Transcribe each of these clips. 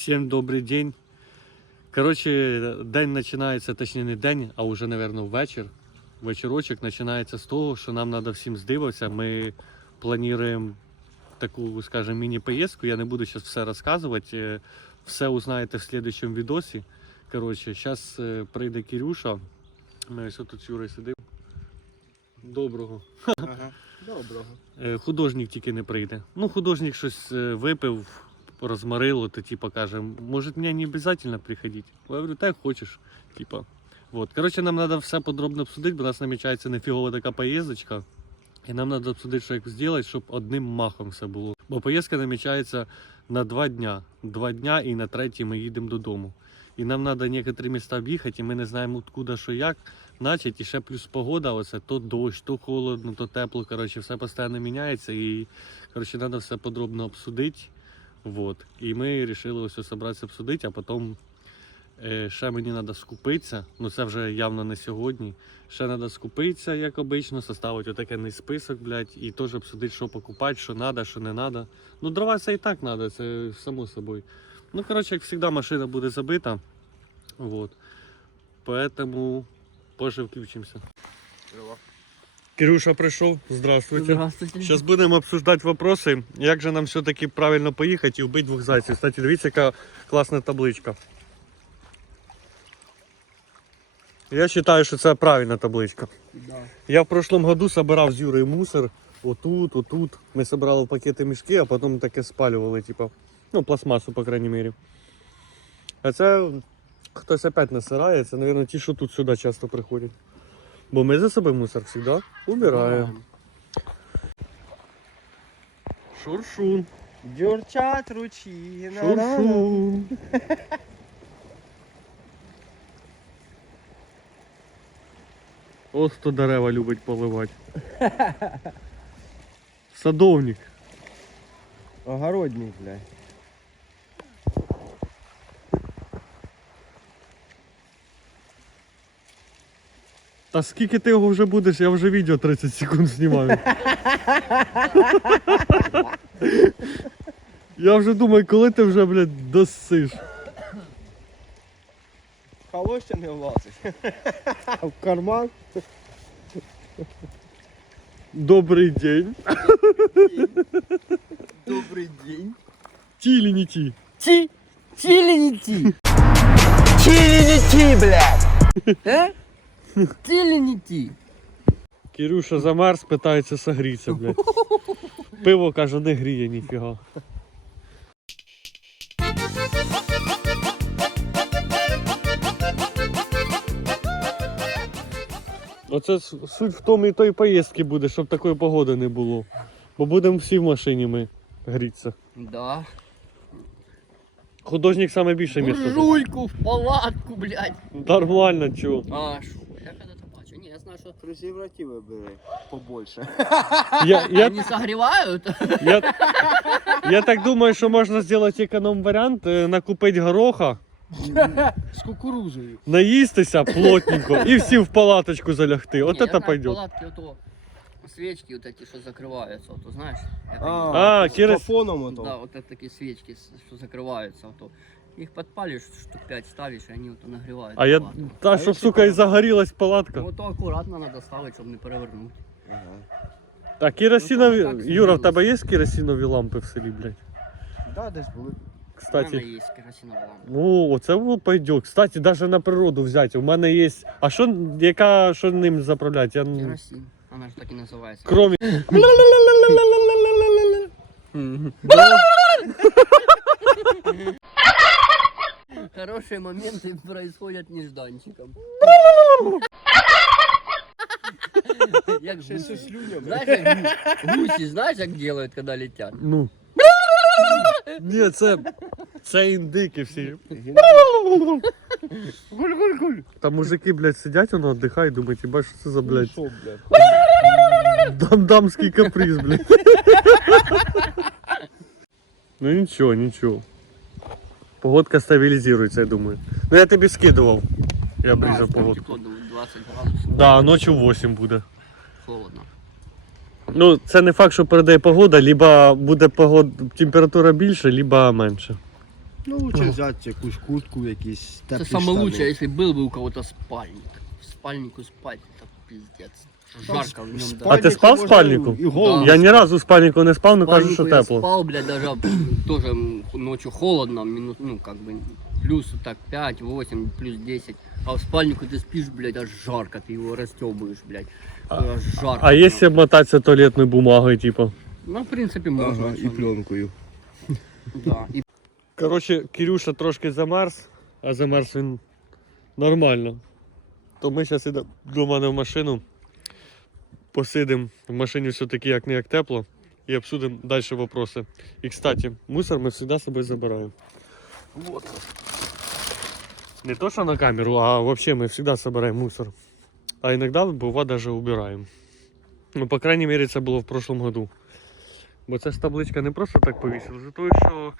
Всем добрий день. Коротше, день починається, точніше не день, а вже, мабуть, вечір. Вечірочок починається з того, що нам треба всім здивитися. Ми плануємо таку, скажімо, міні-поїздку. Я не буду зараз все розказувати. е, Все узнаєте в слідчому відосі. Коротше, зараз прийде Кирюша. Ми ось тут з Юрою сидимо. Доброго. Ага. Доброго. Е, Художник тільки не прийде. Ну, художник щось е, випив, розмарило, то типа каже, може мені не обов'язково приходити. Я говорю, так як хочеш. Типа. Вот. Коротше, нам треба все подробно обсудити, бо у нас намічається нефігова така поїздочка. І нам треба обсудити, що як зробити, щоб одним махом все було. Бо поїздка намічається на два дня. Два дня і на третій ми їдемо додому. І нам треба некоторі міста об'їхати, і ми не знаємо откуда, що як. Начать, і ще плюс погода, оце то дощ, то холодно, то тепло. Коротше, все постійно міняється і коротше, треба все подробно обсудити. Вот. І ми вирішили ось зібратися обсудити, а потім е, ще мені треба скупитися. Ну це вже явно не сьогодні. Ще треба скупитися, як обично, составити отакий список, блядь, і теж обсудити, що покупати, що треба, що не треба. Ну, дрова це і так треба, це само собою. Ну, коротше, як завжди, машина буде забита. Вот. Поэтому позже включимся. Кирюша прийшов. Здравствуйте. Здравствуйте. Зараз будемо обсуждати вопроси, як же нам все-таки правильно поїхати і вбити двох зайців. Кстати, дивіться, яка класна табличка. Я вважаю, що це правильна табличка. Да. Я в прошлом году собирав з Юрою мусор. Отут, отут. Ми собирали в пакети мішки, а потім таке спалювали, типу. Ну, пластмасу, по крайней мірі. А це хтось опять насирає, це, мабуть, ті, що тут сюди часто приходять. Бо ми за собою мусор завжди убираємо. Шуршун. Дюрчат ручі. Шуршун. Ось хто дерева любить поливати. Садовник. Огородник, блядь. Та скільки ти його вже будеш, я вже відео 30 секунд знімаю. я вже думаю, коли ти вже, блядь, досиш. Холоще не влазить. В карман. Добрий день. Добрий день. Ті или не ті? Ти, ти или не ти? Ти или не ти, блядь? Э? Ти или не ти? Кирюша замерз, питається согріться, блядь. Пиво каже, не гріє ніфіга. Оце суть в тому і тої поїздки буде, щоб такої погоди не було. Бо будемо всі в машині ми грітися. Да. Художник саме більше місце. Буржуйку в палатку, блядь. Нормально, чого. А, шо? Я когда-то бачу. Не, я знаю, что Презервативи бери побольше. Я, я, они согревают. я, я так думаю, що можна зробити економ варіант, е, накупити гороха. З кукурузою. наїстися плотненько і всі в палаточку залягти. От Не, я це знаю, пойде. палатки вот то, свечки вот эти, что закрываются, вот, то, знаешь? Я так А, А, з через- плафоном ото. Да, вот это такие свечки, с- что закрываются. Вот, то. Их подпалишь, штук 5 ставишь, и они вот нагревают. А я палатку. та, щоб сука, і загорілась палатка. Ну, то аккуратно надо ставить, чтобы не перевернуть. Ага. А керосинові. Ну, так Юра, в тебе є керосинові лампи в селі, блядь? Да, десь були. У мене Кстати. є керосинова лампа. Ну, оце пойде. Кстати, навіть на природу взяти. У мене є. А що, яка, що ним заправляти? Я... Керосин. Она же так и называется. Кромі. Хорошие моменты происходят нежданчиком. Як гуси. Знаешь, як гу- гуси, знаешь, как делают, когда летят? Ну. Ні, це. Це індики всі. Гуль-гуль-гуль. Там мужики, блядь, сидять, воно віддихають, думають, їбать, що це за, блядь, Що, блядь? дам дамський каприз, блядь. Ну нічого, нічого. Погодка стабілізується, я думаю. Ну я тобі скидував. Я Да, обрізав там погодку. тепло, думаю, 20 градусов. Да, ночі 8 буде. Холодно. Ну, це не факт, що передає погода, либо буде погод... температура більше, либо менше. Ну, лучше взяти якусь куртку, якісь теплі Это самое штани. лучшее, если был бы у кого-то спальник. В спальнику спать, это пиздец. Жарко в нем, да. А ти спав в можна спальнику? І голову. Я ні разу в спальнику не спав, але кажу, спальнику що я тепло. спал, блядь, даже тоже м, ночью холодно, минут, ну, как бы, плюс так 5, 8, плюс 10. А в спальнику ты спишь, блядь, аж жарко, ты его расстебываешь, блядь. Аж жарко. А якщо обмотатися туалетною бумагою, типу? Ну, в принципе, можно. Ага, і пленкою. Да, и Коротше, Кирюша трошки замерз, а замерз він нормально. То ми зараз йдемо до мене в машину, Посидимо. В машині все-таки як не як тепло, і обсудимо далі вопроси. І, кстати, мусор ми завжди собою забираємо. Вот. Не то, що на камеру, а взагалі ми завжди збираємо мусор. А іноді буває навіть убираємо. Ну, по крайней мере, це було в прошлом году. Бо ця ж табличка не просто так повісила, за того, що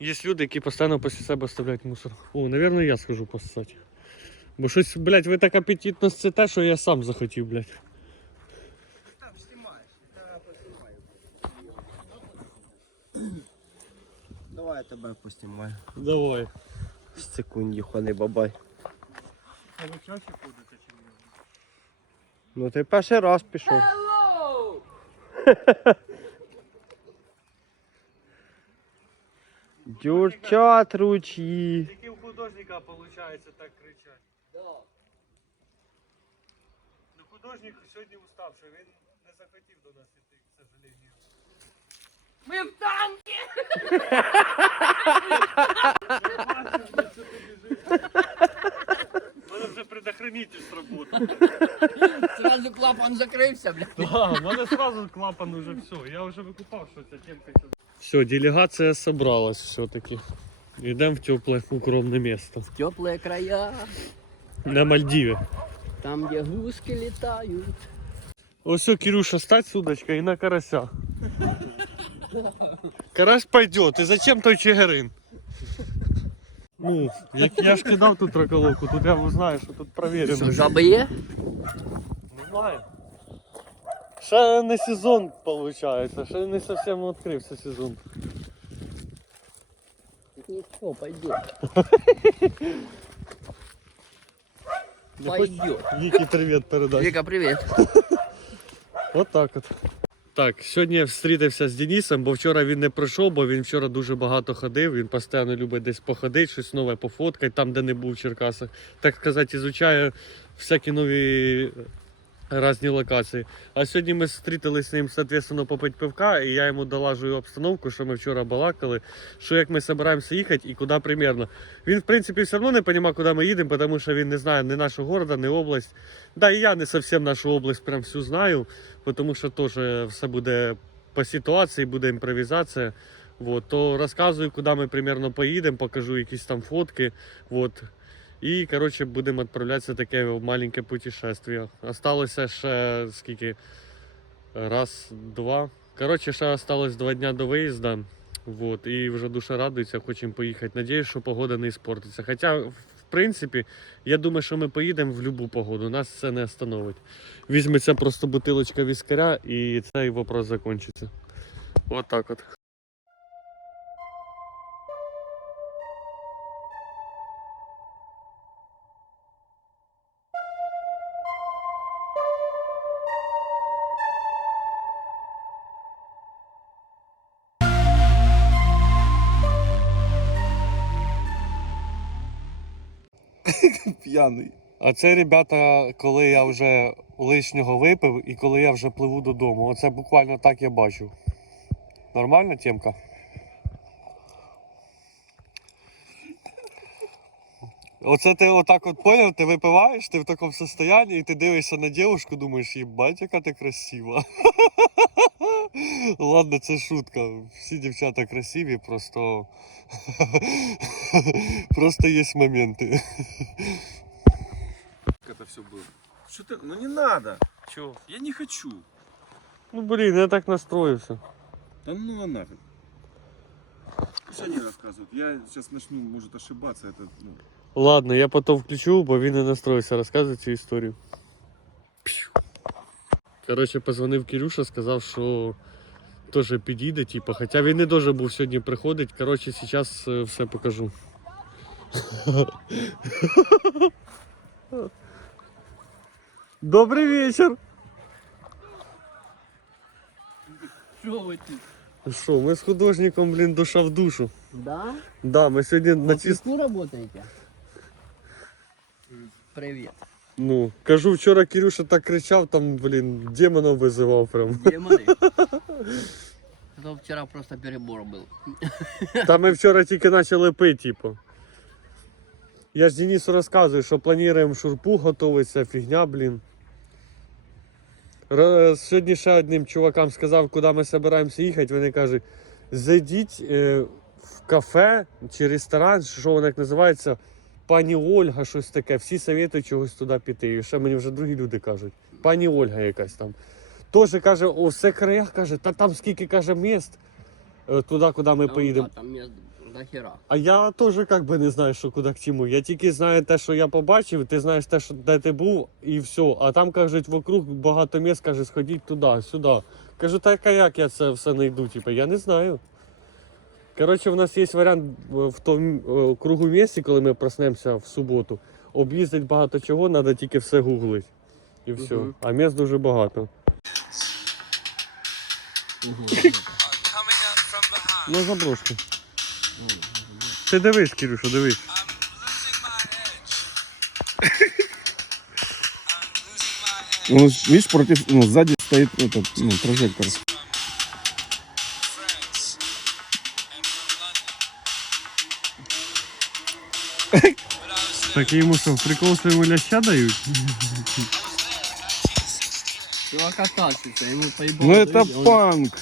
Є люди, які постійно після себе оставляють мусор. О, напевно, я схожу пососати. Бо щось, блядь, ви так апетитно сците, що я сам захотів, блядь. Давай я тебе поснімаю. Давай. Секунді, хони бабай. Ну ти перший раз пішов. Дюрчат ручі. Тільки у художника виходить так кричати. Ну художник сьогодні уставший, він не захотів до нас іти, к сожалению. Мы в танке! У мене вже предохранитель сработав. Сразу клапан закрылся, блядь. Да, у мене сразу клапан уже все. Я вже викупав, що ця темка. Все, делегація собралась все-таки. Йдемо в тепле укромне місто. Теплые края, На Мальдиві. там, где гуски летают. Ось все, Кирюша, стать с удочкой и на карася. Карась пойдет. И зачем той чигирин? Ну, як я ж кидав тут раколовку, тут я знаю, що тут проверено. Что, жаба є? Не знаю. Ще не сезон виходить, ще не зовсім відкрився сезон. Ничего, пойдет. Пойдет. Вікі привіт передай. Вика, привет. От так от. Так, сьогодні я встрітився з Денисом, бо вчора він не прийшов, бо він вчора дуже багато ходив. Він постійно любить десь походити, щось нове пофоткати, там, де не був в Черкасах. Так сказати, ізучає всякі нові різні локації. А сьогодні ми зустрілися з ним, соответственно, попити пивка, і я йому долажую обстановку, що ми вчора балакали, що як ми збираємося їхати і куди примерно. Він, в принципі, все одно не розуміє, куди ми їдемо, тому що він не знає ні нашого міста, ні область. Да, і я не зовсім нашу область прям всю знаю, тому що теж все буде по ситуації, буде імпровізація. Вот, то розказую, куди ми примерно поїдемо, покажу якісь там фотки. Вот. І, коротше, будемо відправлятися таке маленьке путешествие. Осталося ще скільки? Раз, два. Коротше, ще осталось два дня до виїзду. Вот, і вже душа радується, хочемо поїхати. Надіюсь, що погода не іспортиться. Хоча, в принципі, я думаю, що ми поїдемо в будь-яку погоду, нас це не остановить. Візьметься просто бутилочка віскаря і цей вопрос закінчиться. От так от. П'яний. А це, ребята, коли я вже лишнього випив і коли я вже пливу додому. Оце буквально так я бачу. Нормальна темка? Оце ти отак от поняв, ти випиваєш, ти в такому состоянні, і ти дивишся на дівчинку, думаєш, їбать, яка ти красива. Ладно, це шутка. Всі дівчата красиві, просто. просто є моменти. Как это все было. Что ты? Ну не надо. Чого? Я не хочу. Ну блін, я так настроївся. Да ну его нафиг. Пусть они рассказывают. Я сейчас начну, может, ошибаться. Это, ну, Ладно, я потом включу, бо він не настроївся розказувати цю історію. Коротше, позвонив Кирюша, сказав, що теж підійде, типу, хоча він не дуже був сьогодні приходить. Коротше, зараз е, все покажу. Добрий вечір! Що ми з художником, блін, душа в душу. Да? Да, ми сьогодні на чистку работаете? Привет. Ну, кажу, вчора Кирюша так кричав, там, блін, демонов визивав прям. Демоны. Это вчера просто перебор был. Та ми вчора тільки почали пити, типу. Я ж Денису розказую, що плануємо шурпу готуватися, фігня, блін. Р- Сьогодні ще одним чувакам сказав, куди ми збираємося їхати. Вони кажуть, зайдіть е, в кафе чи ресторан, що воно як називається, пані Ольга, щось таке. Всі советують чогось туди піти. І ще мені вже другі люди кажуть. Пані Ольга якась там. Тоже каже, у все краях каже, та там скільки каже міст. е, Туди, куди ми поїдемо. Там до хера. А я теж як би не знаю, що куди к чому. Я тільки знаю те, що я побачив, ти знаєш те, що де ти був, і все. А там кажуть, вокруг багато місць, каже, сходіть туди, сюди. Кажу, так а як я це все знайду? Типу, я не знаю. Коротше, в нас є варіант е, в тому е, кругу місці, коли ми проснемося в суботу. Об'їздить багато чого, треба тільки все гуглити. І все. Мгм. А місць дуже багато. Ну, заброшки. Ти дивись, Кирюша, дивись. Ну, видишь, против, ну, сзади стоит этот, ну, прожектор. Так йому що, прикол, йому ляща дають? Чувак оттащится, ему поебал. Ну, это панк.